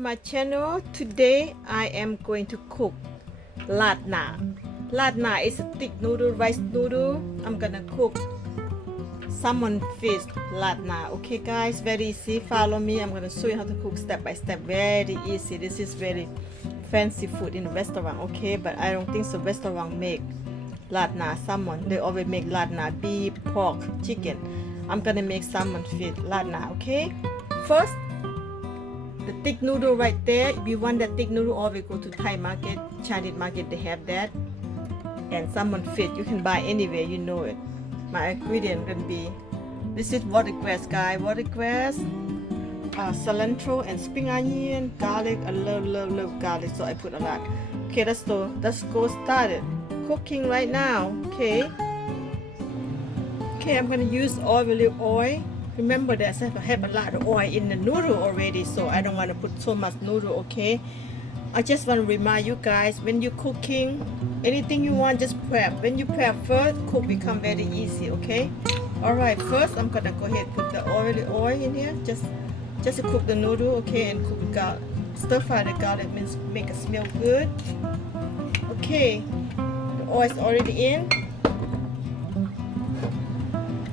my channel. Today I am going to cook Ladna. Ladna is a thick noodle, rice noodle. I'm gonna cook salmon fish Ladna. Okay guys, very easy. Follow me. I'm gonna show you how to cook step by step. Very easy. This is very fancy food in a restaurant, okay? But I don't think so restaurant make Ladna salmon. They always make Ladna beef, pork, chicken. I'm gonna make salmon fish Ladna, okay? First, the thick noodle right there. If you want that thick noodle, always go to Thai market, Chinese market, they have that. And salmon fish you can buy anywhere, you know it. My ingredient gonna be, this is watercress, guys. Watercress, cilantro and spring onion, garlic. I love garlic, so I put a lot. Okay, let's go started cooking right now. Okay, I'm gonna use olive oil. Remember that I have a lot of oil in the noodle already, so I don't want to put so much noodle. Okay, I just want to remind you guys, when you're cooking anything you want, just prep. When you prep first, cook become very easy. Okay, all right, first I'm gonna go ahead put the olive oil in here, just to cook the noodle. Okay, and cook garlic, stir fry the garlic, means make it smell good. Okay, the oil is already in.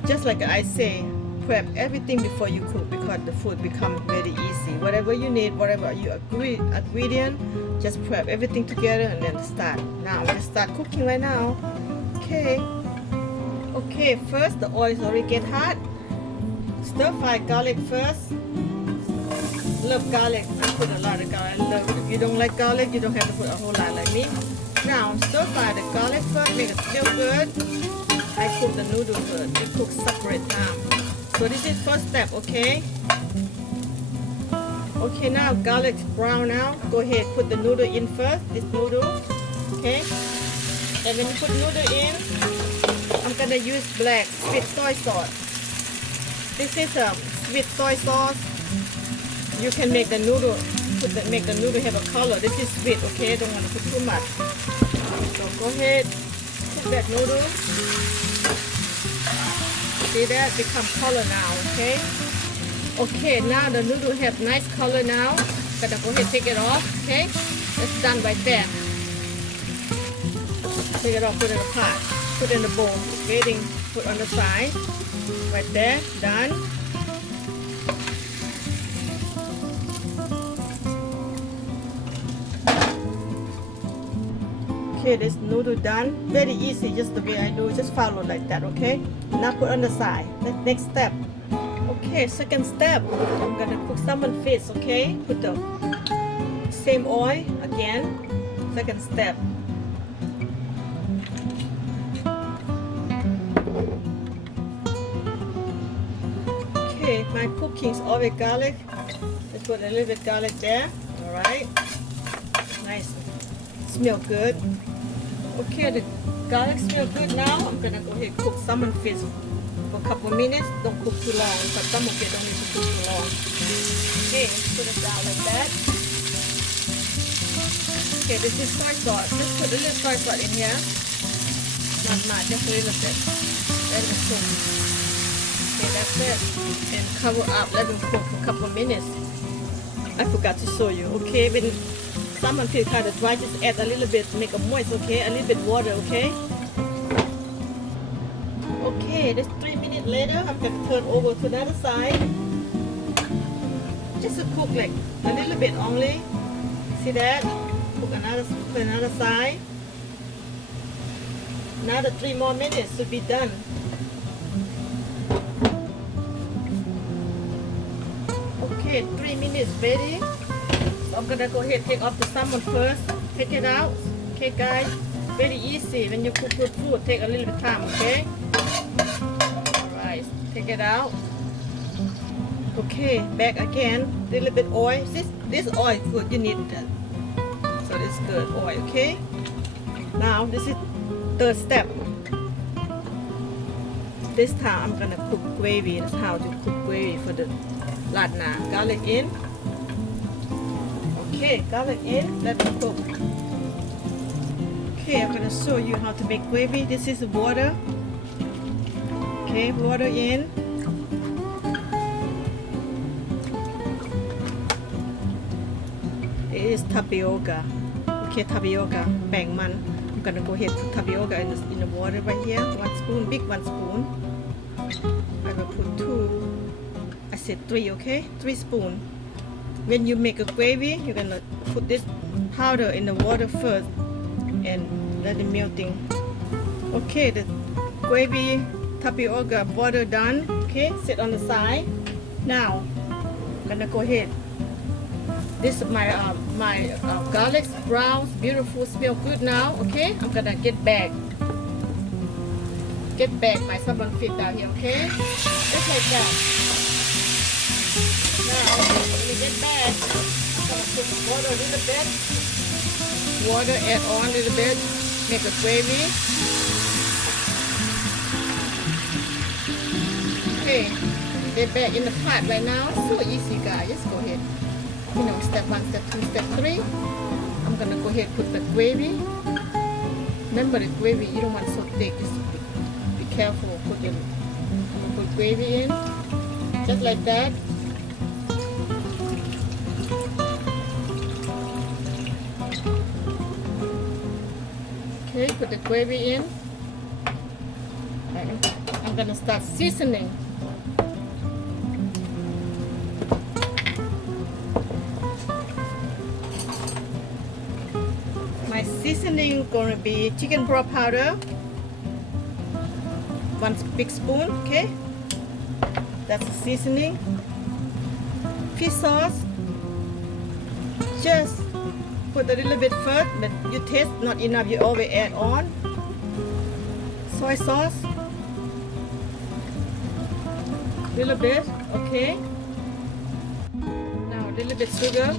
Just like I say, prep everything before you cook, because the food becomes very easy. Whatever you need, whatever you ingredient, just prep everything together and then start. Now let's start cooking right now. Okay, first the oil is already get hot. Stir fry garlic first. Love garlic. I put a lot of garlic. If you don't like garlic, you don't have to put a whole lot like me. Now stir fry the garlic first, make it smell good. I cook the noodle first. It cooks separate now. So this is first step, okay? Okay, now garlic brown now. Go ahead, put the noodle in first. This noodle, okay? And when you put noodle in, I'm gonna use black sweet soy sauce. This is sweet soy sauce. You can make the noodle, make the noodle have a color. This is sweet, okay? Don't want to put too much. So go ahead, cook that noodle. See that become color now, okay? Okay, now the noodle have nice color now. Gonna go ahead take it off, okay? It's done right there. Take it off, put it in a pot, put it in the bowl, waiting, put on the side. Right there, done. Okay, this noodle done. Very easy, just the way I do. Just follow like that, okay? Now put on the side. Next step. Okay, second step. I'm gonna cook salmon fish, okay? Put the same oil again. Second step. Okay, my cooking is always garlic. Let's put a little bit garlic there. Alright. Nice. Smell good. Okay, the garlic smells good now. I'm gonna go ahead and cook salmon fish for a couple minutes. Don't cook too long, because salmon fish don't need to cook too long. Okay, put it down like that. Okay, this is soy sauce. Just put a little soy sauce in here. Not much, just a little bit. Let it cook. Okay, that's it. And cover up, let it cook for a couple minutes. I forgot to show you. Okay, when salmon fish kind of dry, just add a little bit to make it moist, okay? A little bit water, okay? Okay, that's 3 minutes later. I'm gonna turn over to the other side. Just to cook like a little bit only. See that? Cook another side. Another 3 more minutes should be done. Okay, 3 minutes ready. I'm gonna go ahead and take off the salmon first. Take it out. Okay guys, very easy. When you cook good food, take a little bit of time, okay? Alright, take it out. Okay, back again. Little bit oil. This oil is good, you need that. So this is good oil, okay? Now this is third step. This time I'm gonna cook gravy. That's how to cook gravy for the Ladna. Garlic in. Okay, garlic in, let it cook. Okay, I'm gonna show you how to make gravy. This is water. Okay, water in. tapioca. Okay, tapioca, แป้งมัน I'm gonna go ahead put tapioca in the water right here. 1 spoon, big 1 spoon. I will put 2. I said 3, okay? 3 spoon. When you make a gravy, you're gonna put this powder in the water first and let it melting. Okay, the gravy tapioca water done. Okay, sit on the side. Now, I'm gonna go ahead. This is my garlic browns, beautiful, smell good now. Okay, I'm gonna get back my salmon fish down here. Okay, just like that. Now when you get back, I'm gonna put water a little bit. Water add on a little bit. Make a gravy. Okay, they're back in the pot right now. So easy, guys. Just go ahead. You know, step 1, step 2, step 3. I'm gonna go ahead and put the gravy. Remember the gravy, you don't want it so thick. Just be careful. Put gravy in, just like that. Okay, put the gravy in. And I'm gonna start seasoning. My seasoning gonna be chicken broth powder, 1 big spoon. Okay, that's the seasoning. Fish sauce, just put a little bit first, but you taste not enough, you always add on. Soy sauce, little bit. Okay, now a little bit sugar.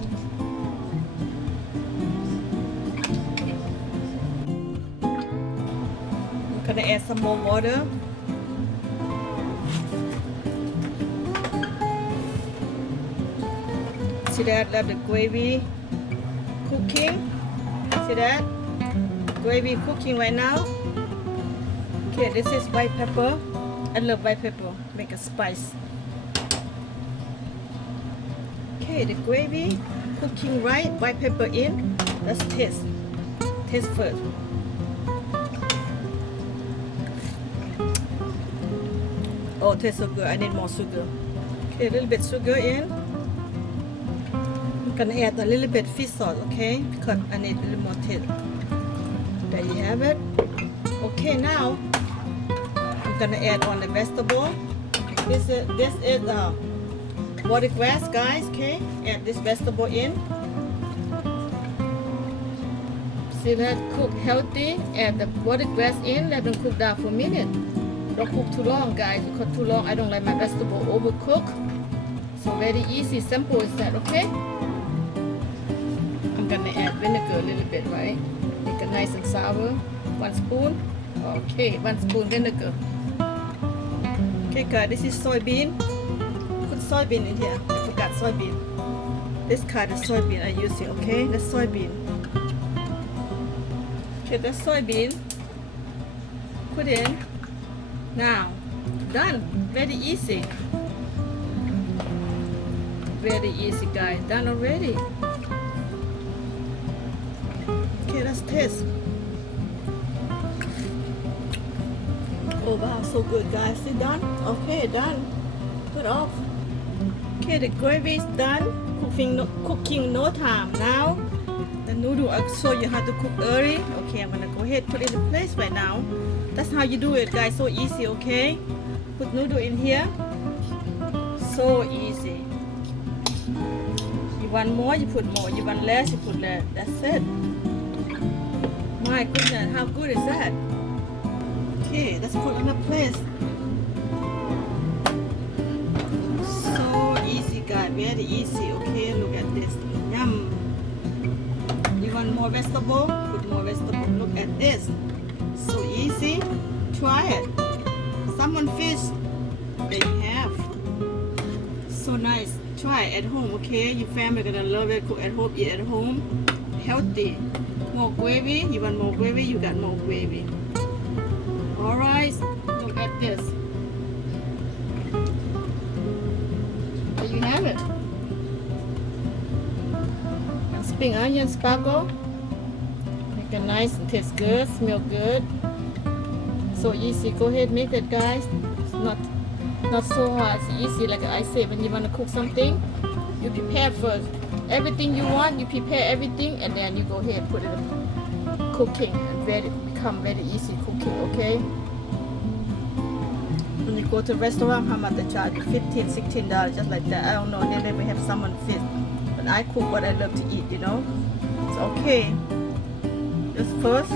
Gonna add some more water. See that? Let the gravy cooking. See that? Gravy cooking right now. Okay, this is white pepper. I love white pepper. Make a spice. Okay, the gravy cooking right. White pepper in. Let's taste. Taste first. Oh, tastes so good. I need more sugar. Okay, a little bit sugar in. I'm gonna add a little bit fish sauce, okay? Because I need a little more taste. There you have it. Okay, now I'm gonna add on the vegetable. This is watercress, guys. Okay, add this vegetable in. See that? Cook healthy. Add the watercress in. Let them cook down for a minute. Don't cook too long, guys. You cook too long, I don't like my vegetable overcook. So very easy, simple is that, okay? I'm gonna add vinegar a little bit, right? Make it nice and sour. 1 spoon. Okay, 1 spoon vinegar. Okay, guys, this is soybean. Put soybean in here. I forgot soybean. This kind of soybean I use here, okay? That's soybean. Okay, that's soybean. Put in. Now, done. Very easy. Very easy, guys. Done already. Okay, let's taste. Oh wow, so good, guys. See, done? Okay, done. Put off. Okay, the gravy is done. Cooking no time. Now, the noodle, I'll show you how to cook early. Okay, I'm gonna go ahead put it in place right now. That's how you do it, guys. So easy, okay? Put noodle in here. So easy. You want more, you put more. You want less, you put less. That's it. My goodness, how good is that? Okay, let's put in a place. So easy, guys. Very easy. Okay, look at this. Yum. You want more vegetable? Put more vegetable. Look at this. So easy. Try it. Salmon fish. There you have. So nice. Try it at home, okay? Your family gonna love it. Cook at home, eat at home. Healthy. More gravy. You want more gravy? You got more gravy. Alright. Look at this. There you have it. Let's spring onion sparkle. Make it nice and taste good, smell good. So easy. Go ahead, make it, guys. It's not so hard. It's easy. Like I say, when you want to cook something, you prepare first. Everything you want, you prepare everything, and then you go ahead and put it in cooking, and become very easy cooking. Okay. When you go to a restaurant, how much they charge you? $15, $16, just like that. I don't know. They never have salmon fish, but I cook what I love to eat. You know. It's okay. Just first.